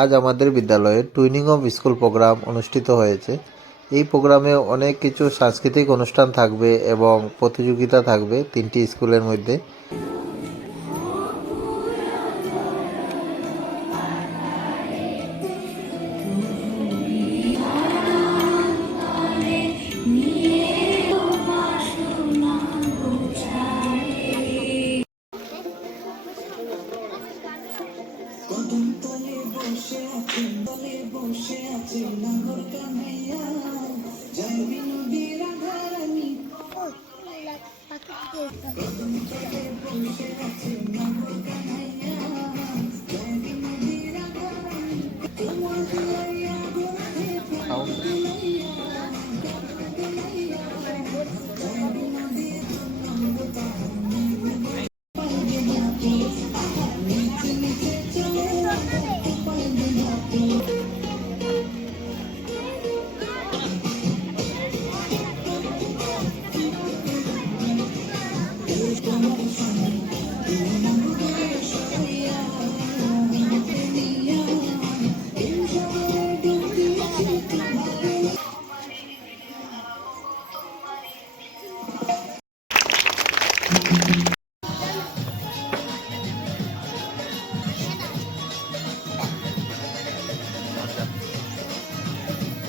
আজ আমাদের বিদ্যালয়ে টুইনিং অফ স্কুল প্রোগ্রাম অনুষ্ঠিত হয়েছে। এই প্রোগ্রামে অনেক কিছু সাংস্কৃতিক অনুষ্ঠান থাকবে এবং প্রতিযোগিতা থাকবে 3টি স্কুলের মধ্যে।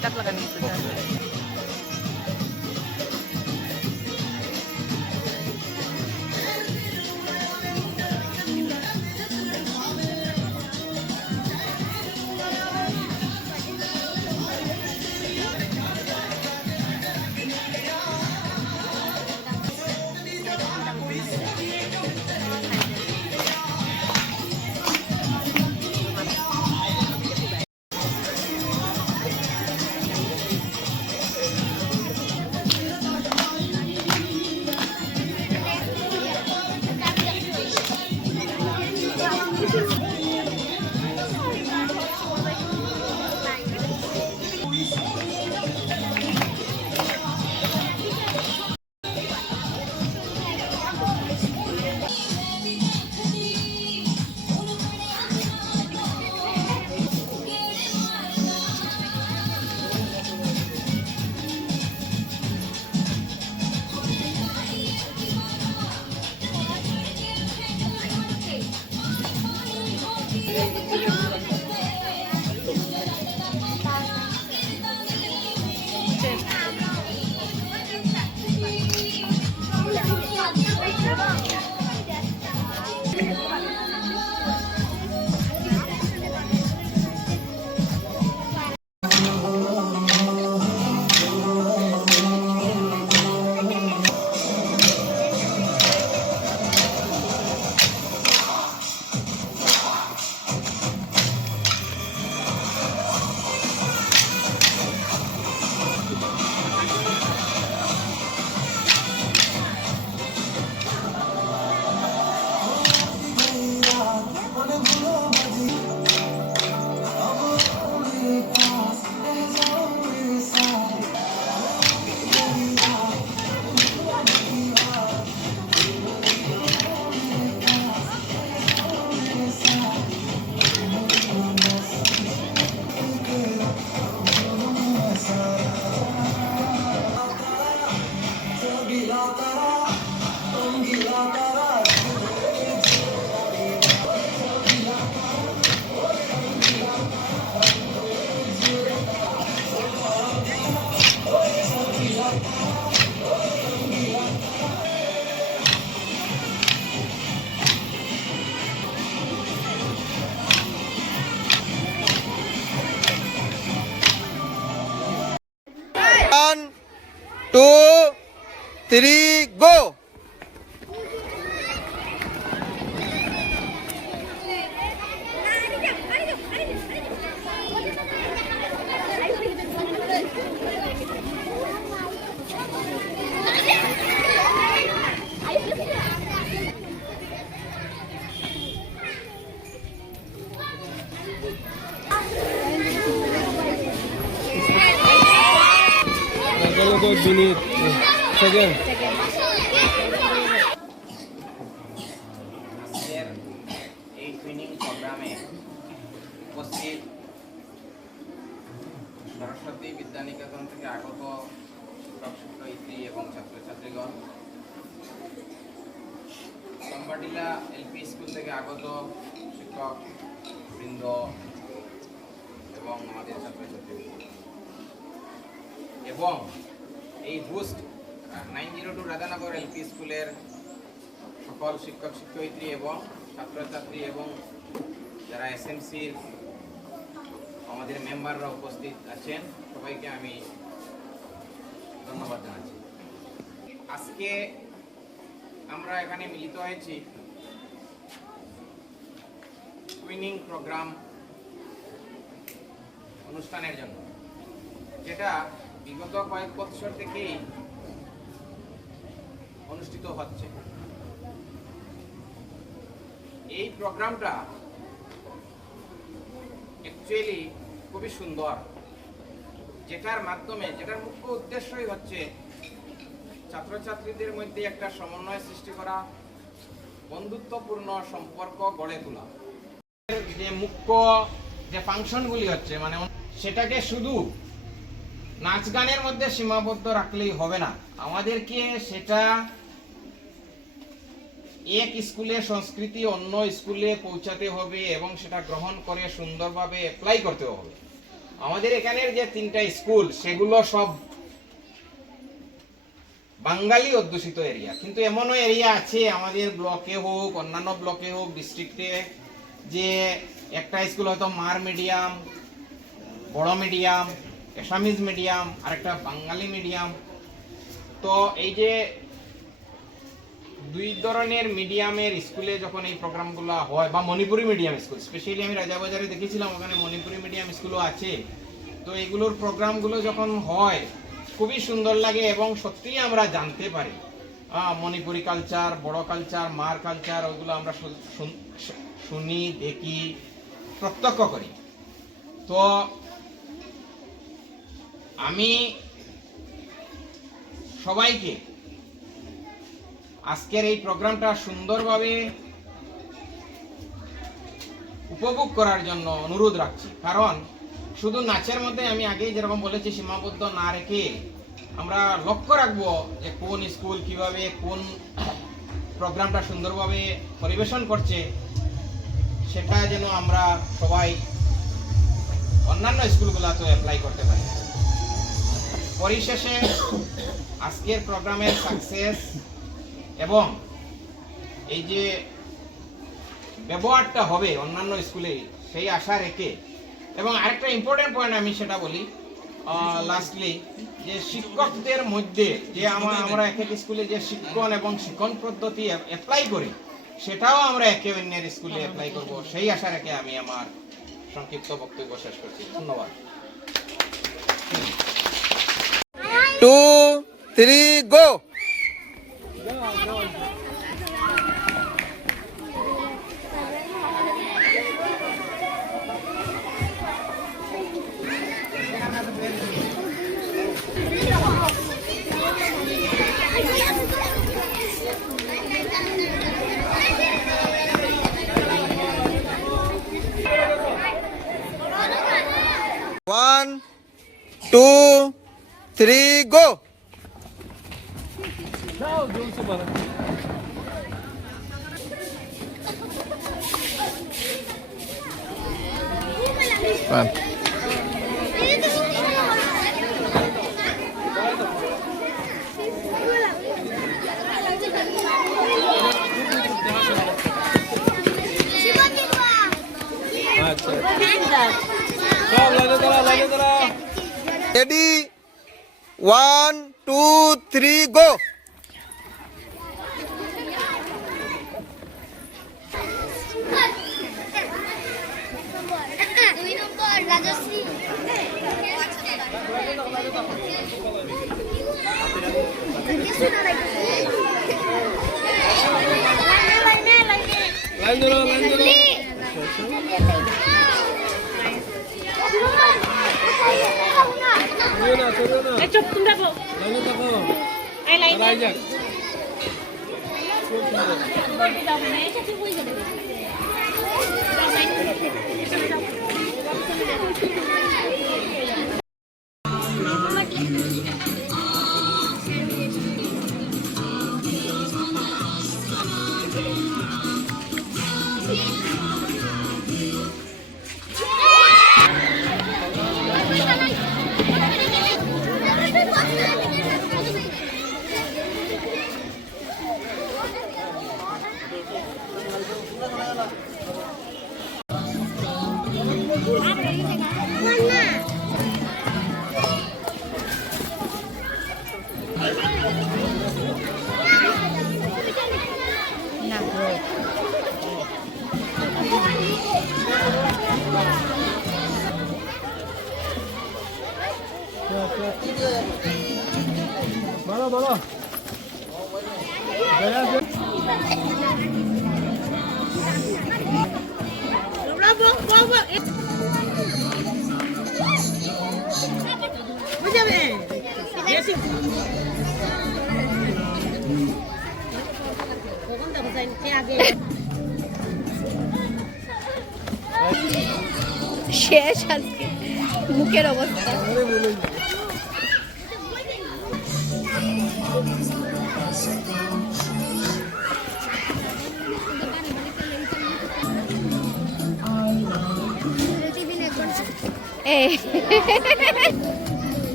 Kita talaga nito dyan. One, two, three, go! Minute. Second. এই ট্রেনিং প্রোগ্রামে উপস্থিত সরস্বতী বিদ্যানিকেতন থেকে আগত শিক্ষক শিক্ষয়িত্রী এবং ছাত্রছাত্রীগণ, চম্পাটিলা এলপি স্কুল থেকে আগত শিক্ষক বৃন্দ এবং আমাদের ছাত্রছাত্রী এবং এই বুস্ট 902 রাধানগর এলপি স্কুলের সকল শিক্ষক শিক্ষয়িত্রী এবং ছাত্রছাত্রী এবং যারা এসএমসির আমাদের মেম্বাররা উপস্থিত আছেন, সবাইকে আমি ধন্যবাদ জানাচ্ছি। আজকে আমরা এখানে মিলিত হয়েছি টুইনিং প্রোগ্রাম অনুষ্ঠানের জন্য, যেটা বিগত কয়েক বছর থেকেই অনুষ্ঠিত হচ্ছে। এই প্রোগ্রামটা অ্যাকচুয়ালি খুবই সুন্দর, যেটার মাধ্যমে যেটার মুখ্য উদ্দেশ্যই হচ্ছে ছাত্রছাত্রীদের মধ্যে একটা সমন্বয় সৃষ্টি করা, বন্ধুত্বপূর্ণ সম্পর্ক গড়ে তোলা। যে মুখ্য যে ফাংশনগুলি হচ্ছে মানে সেটাকে শুধু নাচ গানের মধ্যে সীমাবদ্ধ রাখলেই হবে না, আমাদেরকে সেটা এক স্কুলে সংস্কৃতি অন্য স্কুলে পৌঁছাতে হবে এবং সেটা গ্রহণ করে সুন্দরভাবে অ্যাপ্লাই করতে হবে। আমাদের এখানের যে 3টা স্কুল সেগুলো সব বাঙালি অধ্যুষিত এরিয়া, কিন্তু এমনও এরিয়া আছে আমাদের ব্লকে হোক অন্যান্য ব্লকে হোক ডিস্ট্রিক্টে যে একটা স্কুল হয়তো মার মিডিয়াম, বড় মিডিয়াম, এসামিজ মিডিয়াম আর একটা বাঙালি মিডিয়াম। তো এই যে দুই ধরনের মিডিয়ামের স্কুলে যখন এই প্রোগ্রামগুলো হয় বা মণিপুরি মিডিয়াম স্কুল, স্পেশালি আমি রাজাবাজারে দেখেছিলাম ওখানে মণিপুরি মিডিয়াম স্কুলও আছে, তো এগুলোর প্রোগ্রামগুলো যখন হয় খুবই সুন্দর লাগে এবং সত্যিই আমরা জানতে পারি মণিপুরি কালচার, বড় কালচার, মার কালচার, ওইগুলো আমরা শুনি, দেখি, প্রত্যক্ষ করি। তো আমি সবাইকে আজকের এই প্রোগ্রামটা সুন্দরভাবে উপভোগ করার জন্য অনুরোধ রাখছি, কারণ শুধু নাচের মধ্যে আমি আগেই যেরকম বলেছি সীমাবদ্ধ না রেখে আমরা লক্ষ্য রাখবো যে কোন স্কুল কিভাবে কোন প্রোগ্রামটা সুন্দরভাবে পরিবেশন করছে, সেটা যেন আমরা সবাই অন্যান্য স্কুলগুলোতে অ্যাপ্লাই করতে পারি। পরিশেষে আজকের প্রোগ্রামের সাকসেস এবং এই যে ব্যবহারটা হবে অন্যান্য স্কুলে সেই আশা রেখে, এবং আরেকটা ইম্পর্টেন্ট পয়েন্ট আমি সেটা বলি লাস্টলি, যে শিক্ষকদের মধ্যে যে আমরা এক এক স্কুলে যে শিক্ষণ এবং শিক্ষণ পদ্ধতি অ্যাপ্লাই করি সেটাও আমরা একে অন্যের স্কুলে অ্যাপ্লাই করব, সেই আশা রেখে আমি আমার সংক্ষিপ্ত বক্তব্য শেষ করছি। ধন্যবাদ। 2, 3 go. One, 2, 3 go. One. Ready? 1, 2, 3 go. চুপ তুমি দেখো এই লাইন রাইজাক যাও না এটা কি হয়ে যাবে বলো বলো শেষ আজকে মুখের অবস্থা।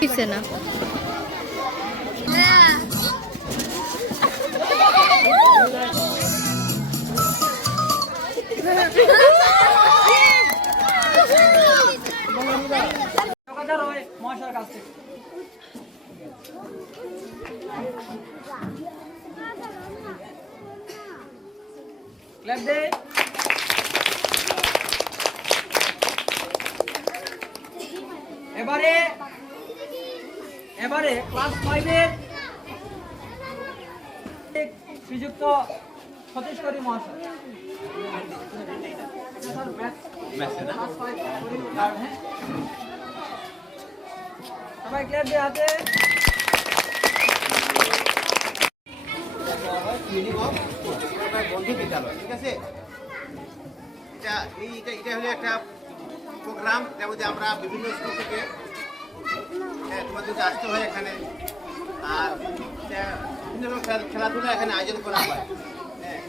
কিছু না এবারে ক্লাস 5 এর শ্রীযুক্ত সতীশ করি মহাশয় সবাই ক্লাস দিয়ে হাতে বন্ধু বিদ্যালয়, ঠিক আছে? এটা হলো একটা প্রোগ্রাম, যার মধ্যে আমরা বিভিন্ন স্কুল থেকে তোমাদেরকে আসতে হয় এখানে, আর বিভিন্ন খেলাধুলা এখানে আয়োজন করা হয়। হ্যাঁ,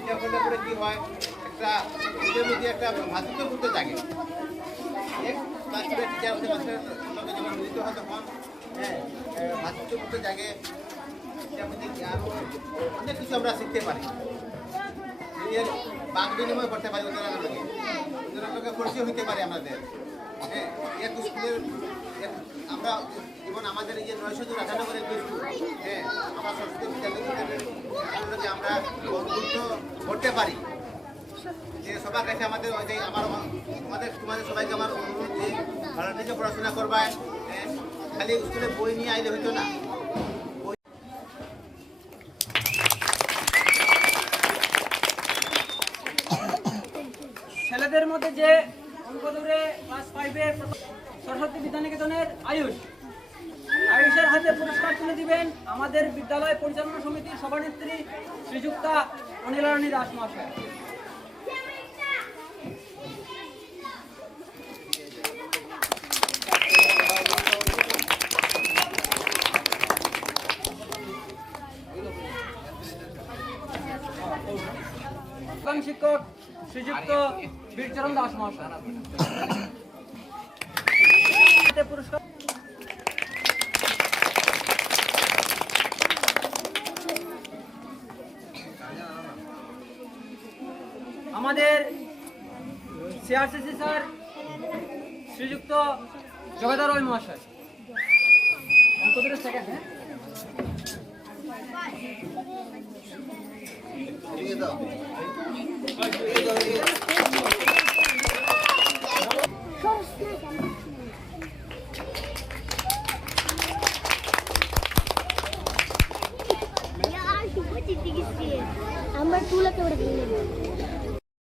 এটা করলে পরে কী হয়, একটা নিজের মধ্যে একটা ভাতৃত্ববোধ জাগে। টিচার হতে মাস্টারের সঙ্গে যখন মিলিত হয় তখন ভাতৃত্ববোধ জাগে, এটার মধ্যে আরও অনেক কিছু আমরা শিখতে পারি, নিজের বাক বিনিময় করতে পারি, ওদের লোকে পরিচয় হইতে পারে আমাদের। হ্যাঁ, এক স্কুলের আমরা যেমন আমাদের এই যে 998 স্কুল, হ্যাঁ, আমরা সরস্বতী বিদ্যালয় আমরা বন্ধুত্ব করতে পারি। যে সবার কাছে আমাদের ওই যে তোমাদের সবাইকে আমার অনুরোধ, যে ভালো থেকে পড়াশোনা করবায়, হ্যাঁ, খালি স্কুলে বই নিয়ে আইলে হইতো না। ছেলেদের মধ্যে যে অঙ্ক ধরে ক্লাস 5 এর সরস্বতী বিদ্যানিকেতনের আয়ুষের হাতে পুরস্কার তুলে দিবেন আমাদের বিদ্যালয় পরিচালনা সমিতির সভানেত্রী শ্রীযুক্তা অনিলারানী দাস মহাশয়। প্রধান শিক্ষক শ্রীযুক্ত বীরচরণ দাস মহাশয় পুরস্কার। আমাদের সিআরসিসি স্যার শ্রীযুক্ত জগদার রয় মহাশয়। সেকেন্ড, হ্যাঁ।